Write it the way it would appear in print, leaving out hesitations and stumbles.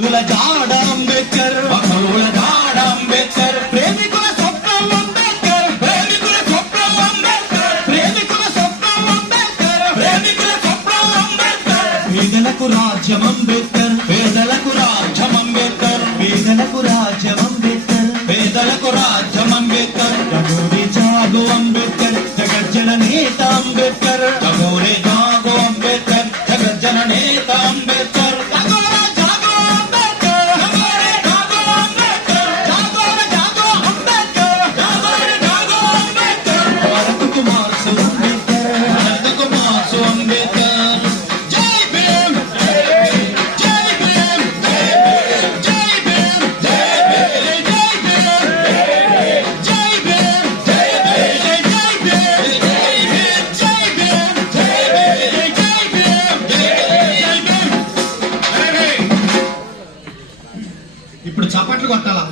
జాడ అంబేద్కర్, బహుళ జాడ అంబేద్కర్, ప్రేమికుల స్వప్నం అంబేద్కర్, ప్రేమికుల స్వప్నం అంబేద్కర్, ప్రేమికుల స్వప్నం అంబేద్కర్, ప్రేమికుల స్వప్నం అంబేద్కర్. పేదలకు రాజ్యం అంబేద్కర్, పేదలకు రాజ్యం అంబేద్కర్, పేదలకు రాజ్యం అంబేద్కర్, పేదలకు రాజ్యం అంబేద్కర్. జగోరే జాగో అంబేద్కర్, జగజ్జన నేత అంబేద్కర్, జగోరే జాగో అంబేద్కర్, జగజ్జన నేత అంబేద్కర్. ఇప్పుడు చప్పట్లు కొట్టాలా?